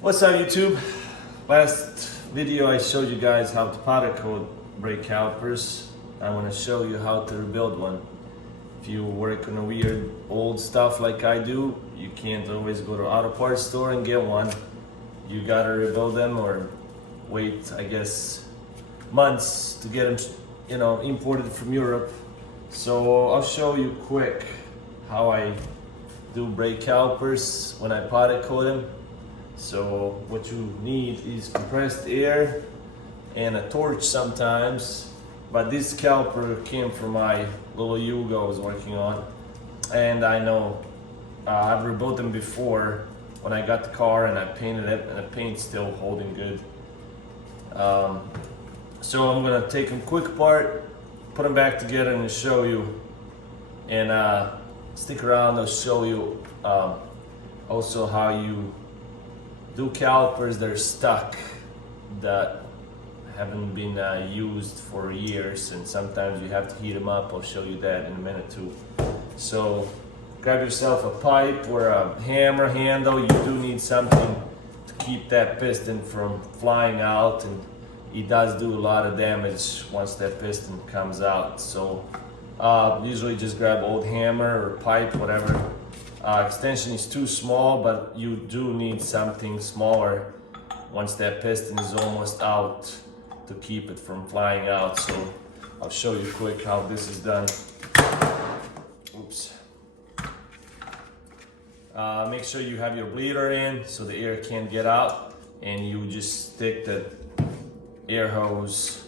What's up, YouTube? Last video I showed you guys how to powder coat brake calipers. I want to show you how to rebuild one. If you work on a weird old stuff like I do, you can't always go to auto parts store and get one. You gotta rebuild them or wait, I guess, months to get them, imported from Europe. So I'll show you quick how I do brake calipers when I powder coat them. So what you need is compressed air and a torch sometimes, but this caliper came from my little Yugo I was working on, and I know I've rebuilt them before when I got the car and I painted it, and the paint's still holding good. So I'm gonna take them quick apart, put them back together and show you, and stick around. I'll show you also how you do calipers that are stuck, that haven't been used for years, and sometimes you have to heat them up. I'll show you that in a minute too. So grab yourself a pipe or a hammer handle. You do need something to keep that piston from flying out, and it does do a lot of damage once that piston comes out. So usually just grab old hammer or pipe, whatever. Extension is too small, but you do need something smaller once that piston is almost out to keep it from flying out. So I'll show you quick how this is done. Oops. Make sure you have your bleeder in so the air can't get out, and you just stick the air hose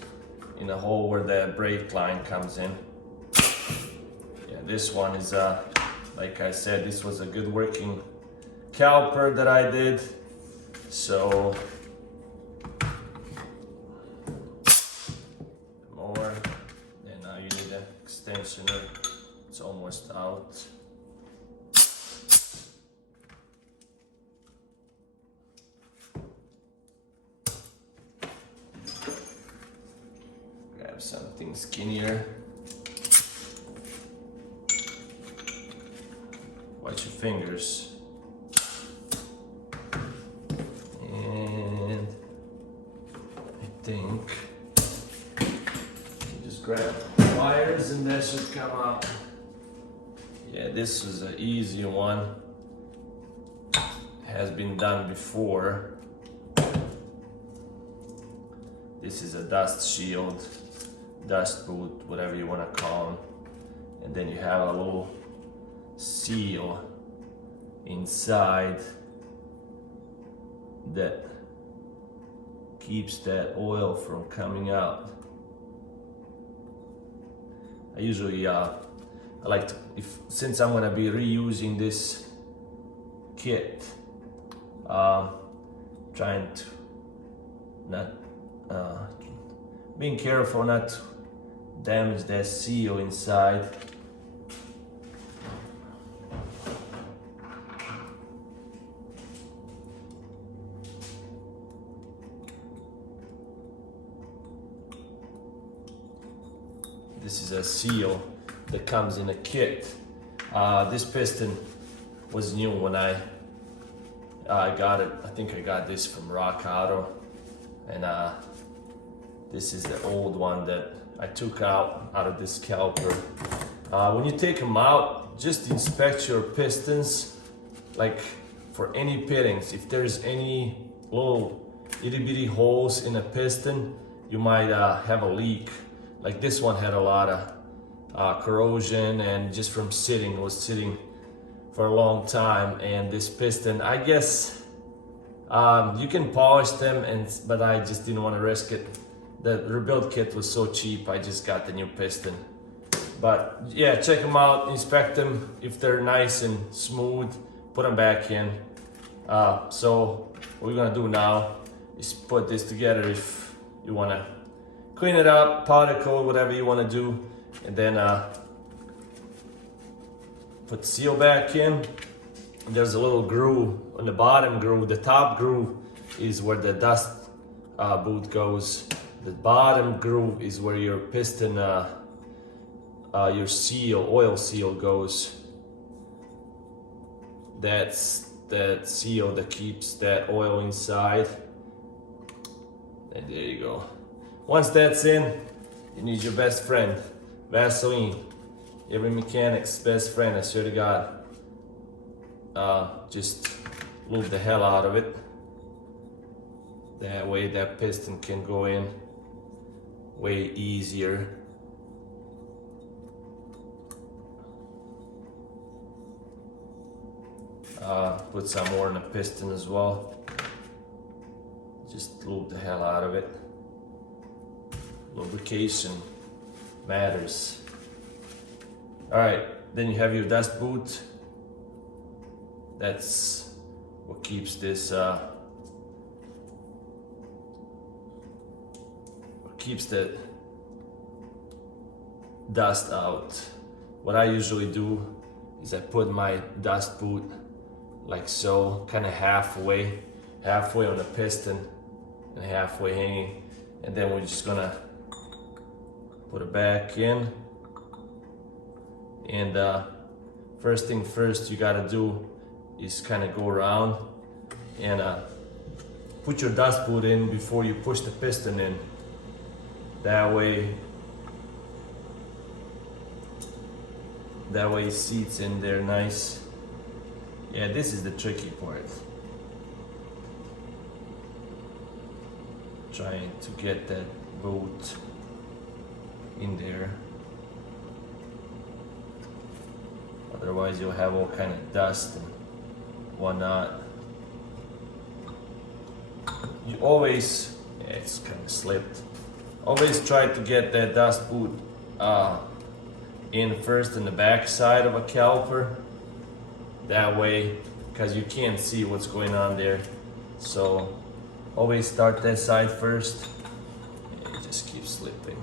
in the hole where the brake line comes in. Yeah, this one is like I said, this was a good working caliper that I did. So more, and now you need an extensioner. It's almost out. Grab something skinnier. Watch your fingers. And I think you just grab wires and that should come out. Yeah, this is an easy one. Has been done before. This is a dust shield, dust boot, whatever you want to call them. And then you have a little seal inside that keeps that oil from coming out. I usually I like to, since I'm gonna be reusing this kit, trying to not being careful not to damage that seal inside. This is a seal that comes in a kit. This piston was new when I got it. I think I got this from Rock Auto, and this is the old one that I took out of this caliper. When you take them out, just inspect your pistons, like for any pittings. If there's any little itty bitty holes in a piston, you might have a leak. Like this one had a lot of corrosion, and just from sitting, it was sitting for a long time. And this piston, I guess you can polish them, but I just didn't want to risk it. The rebuild kit was so cheap, I just got the new piston. But yeah, check them out, inspect them. If they're nice and smooth, put them back in. So what we're gonna do now is put this together. If you want to clean it up, powder coat, whatever you want to do, and then put the seal back in. There's a little groove on the bottom groove. The top groove is where the dust boot goes. The bottom groove is where your piston, your seal, oil seal goes. That's that seal that keeps that oil inside. And there you go. Once that's in, you need your best friend, Vaseline. Every mechanic's best friend, I swear to God. Just lube the hell out of it. That way that piston can go in way easier. Put some more in the piston as well. Just lube the hell out of it. Lubrication matters. Alright, then you have your dust boot. That's what keeps this keeps the dust out. What I usually do is I put my dust boot like so, kind of halfway on the piston and halfway hanging, and then we're just gonna put it back in. And first thing first you gotta do is kind of go around and put your dust boot in before you push the piston in. That way it seats in there nice. Yeah, this is the tricky part. Trying to get that boot in there. Otherwise you'll have all kind of dust and whatnot. You always, yeah, it's kind of slipped. Always try to get that dust boot in first in the back side of a caliper. That way, because you can't see what's going on there. So always start that side first. And it just keeps slipping.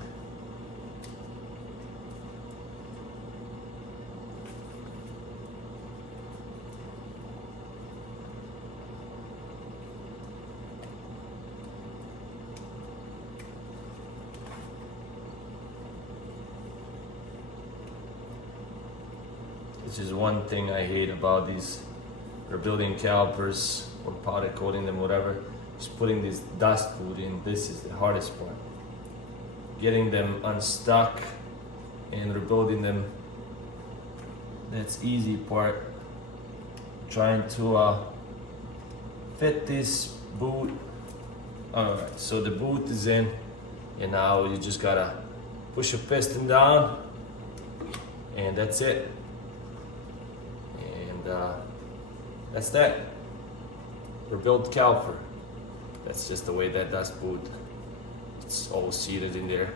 Which is one thing I hate about these rebuilding calipers or powder coating them, whatever, is putting this dust boot in. This is the hardest part. Getting them unstuck and rebuilding them, that's easy part. Trying to fit this boot. Alright, so the boot is in, and now you just gotta push your piston down, and that's it. That's that. Rebuilt caliper. That's just the way that dust boot, it's all seated in there.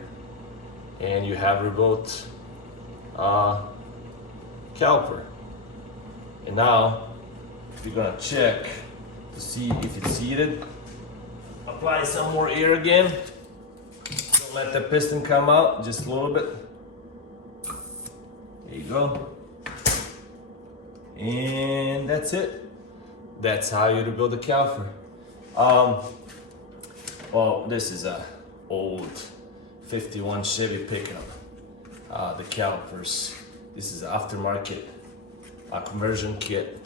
And you have rebuilt caliper. And now, if you're gonna check to see if it's seated, apply some more air again. Don't let the piston come out, just a little bit. There you go. And that's it. That's how you rebuild a caliper. Well, this is a old 51 Chevy pickup. The calipers. This is an aftermarket conversion kit.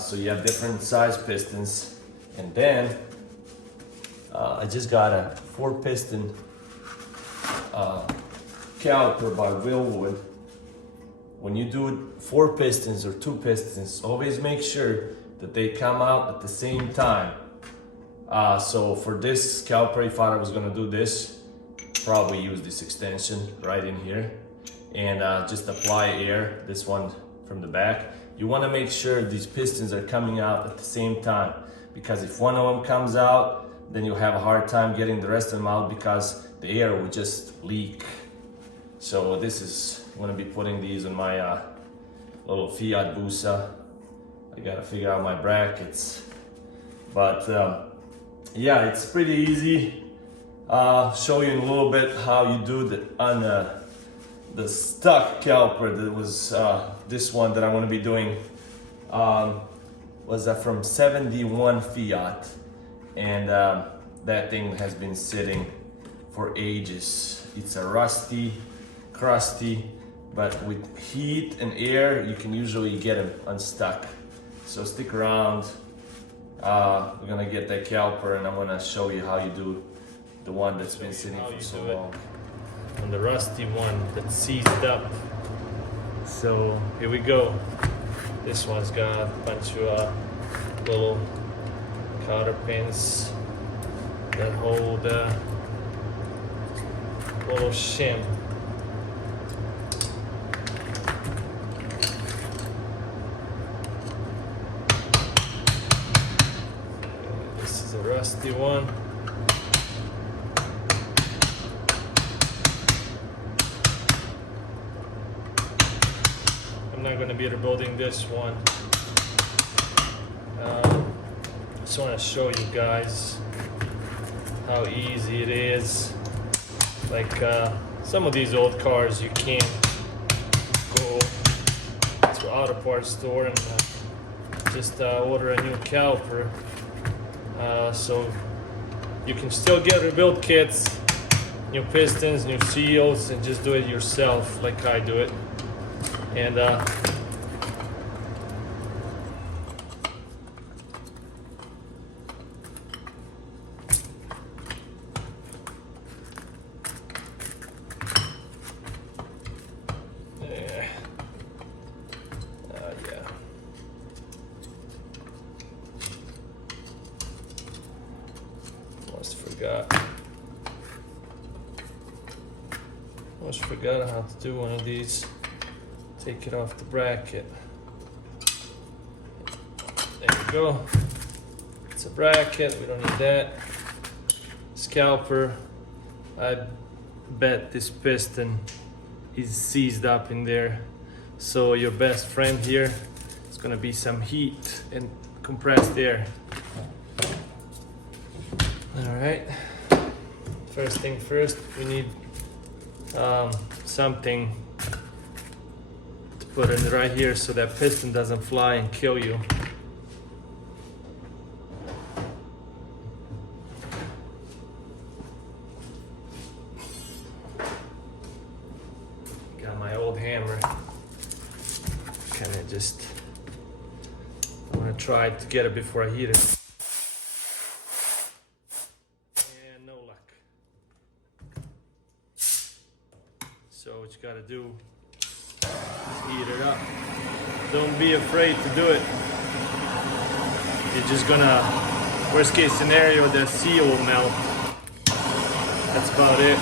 So you have different size pistons, and then I just got a 4-piston caliper by Willwood. When you do 4 pistons or 2 pistons, always make sure that they come out at the same time. So for this caliper, if I was gonna do this, probably use this extension right in here and just apply air, this one from the back. You wanna make sure these pistons are coming out at the same time, because if one of them comes out, then you'll have a hard time getting the rest of them out because the air will just leak. So this is, I'm gonna be putting these on my little Fiat Busa. I gotta figure out my brackets. But yeah, it's pretty easy. Show you in a little bit how you do the on the stock caliper. That was this one that I want to be doing. Was from 71 Fiat, and that thing has been sitting for ages. It's a rusty, crusty, but with heat and air, you can usually get them unstuck. So stick around. We're gonna get that caliper and I'm gonna show you how you do the one that's been sitting for so long. On the rusty one that's seized up. So here we go. This one's got a bunch of little cotter pins that hold a little shim. This is a rusty one. I'm not going to be rebuilding this one. Just want to show you guys how easy it is. Like some of these old cars, you can't go to auto parts store and just order a new caliper. So you can still get rebuild kits, new pistons, new seals, and just do it yourself like I do it. And almost forgot how to do one of these. Take it off the bracket. There you go. It's a bracket, we don't need that. Scalper. I bet this piston is seized up in there. So your best friend here is gonna be some heat and compressed air. All right. First thing first, we need something to put in right here so that piston doesn't fly and kill you. Got my old hammer. Kind of just, I'm gonna try to get it before I heat it. And no luck. So what you gotta do is heat it up. Don't be afraid to do it. You're just gonna, worst case scenario, the seal will melt. That's about it.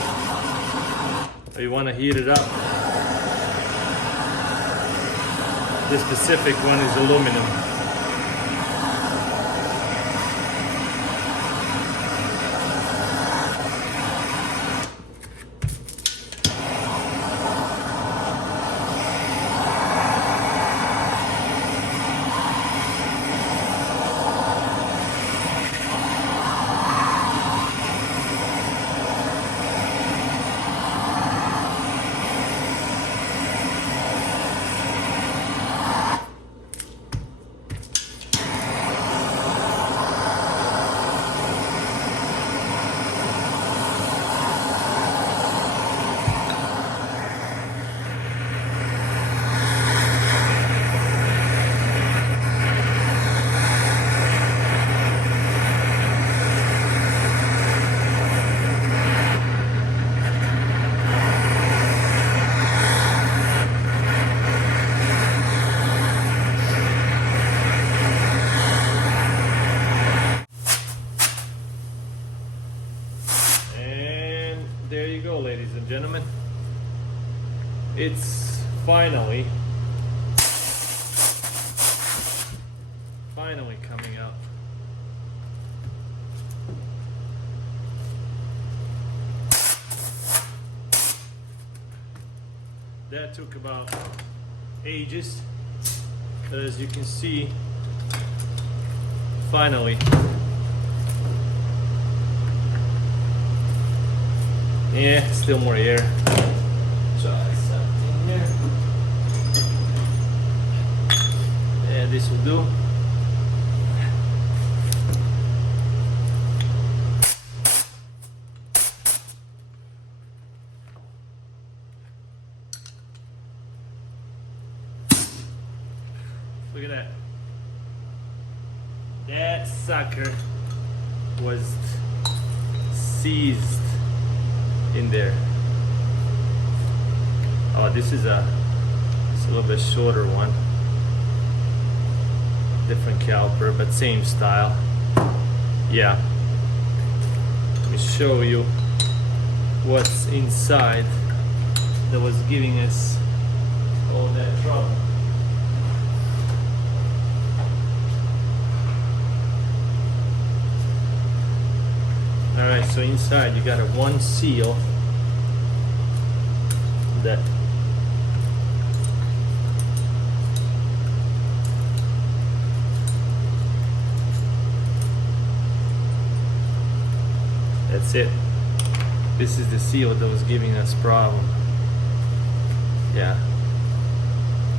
But you wanna heat it up. This specific one is aluminum. There you go, ladies and gentlemen. It's finally coming out. That took about ages, but as you can see, finally. Yeah, still more air. Try something here. Yeah, this will do. Look at that. That sucker was seized in there. Oh, it's a little bit shorter one. Different caliper, but same style. Yeah. Let me show you what's inside that was giving us all that trouble. Alright, so inside you got a one seal that that's it. This is the seal that was giving us problem. Yeah.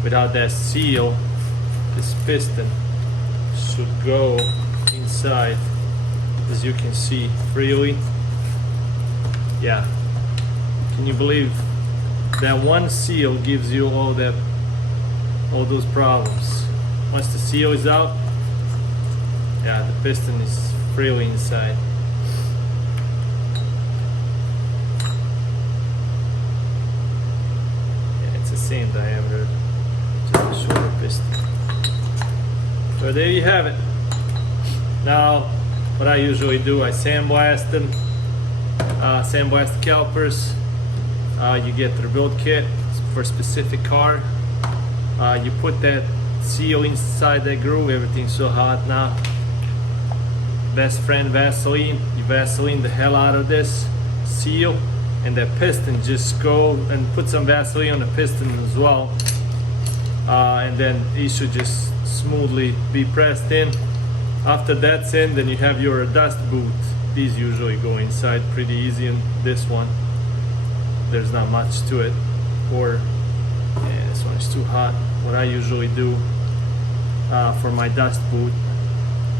Without that seal, this piston should go inside, as you can see, freely. Yeah. Can you believe that one seal gives you all those problems? Once the seal is out, yeah, the piston is freely inside. Same diameter, just a shorter piston. So there you have it. Now, what I usually do, I sandblast them, sandblast the calipers. You get the rebuild kit for a specific car. You put that seal inside that groove. Everything's so hot now. Best friend Vaseline. You Vaseline the hell out of this seal. And that piston, just go and put some Vaseline on the piston as well, and then it should just smoothly be pressed in. After that's in, then you have your dust boot. These usually go inside pretty easy, and this one there's not much to it. Or yeah, this one is too hot. What I usually do for my dust boot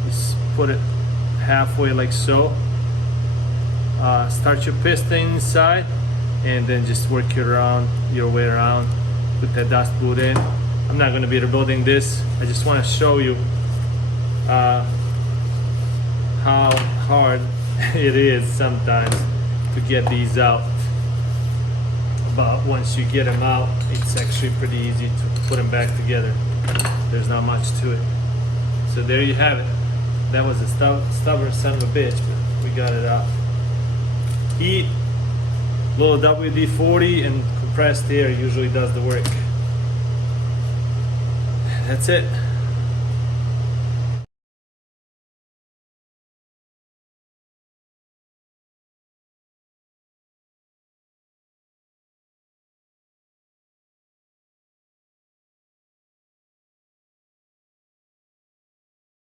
is put it halfway like so. Start your piston inside and then just work your way around, put that dust boot in. I'm not going to be rebuilding this. I just want to show you how hard it is sometimes to get these out, but once you get them out, it's actually pretty easy to put them back together. There's not much to it. So there you have it. That was a stubborn son of a bitch, but we got it out. Heat, little WD-40 and compressed air usually does the work. That's it.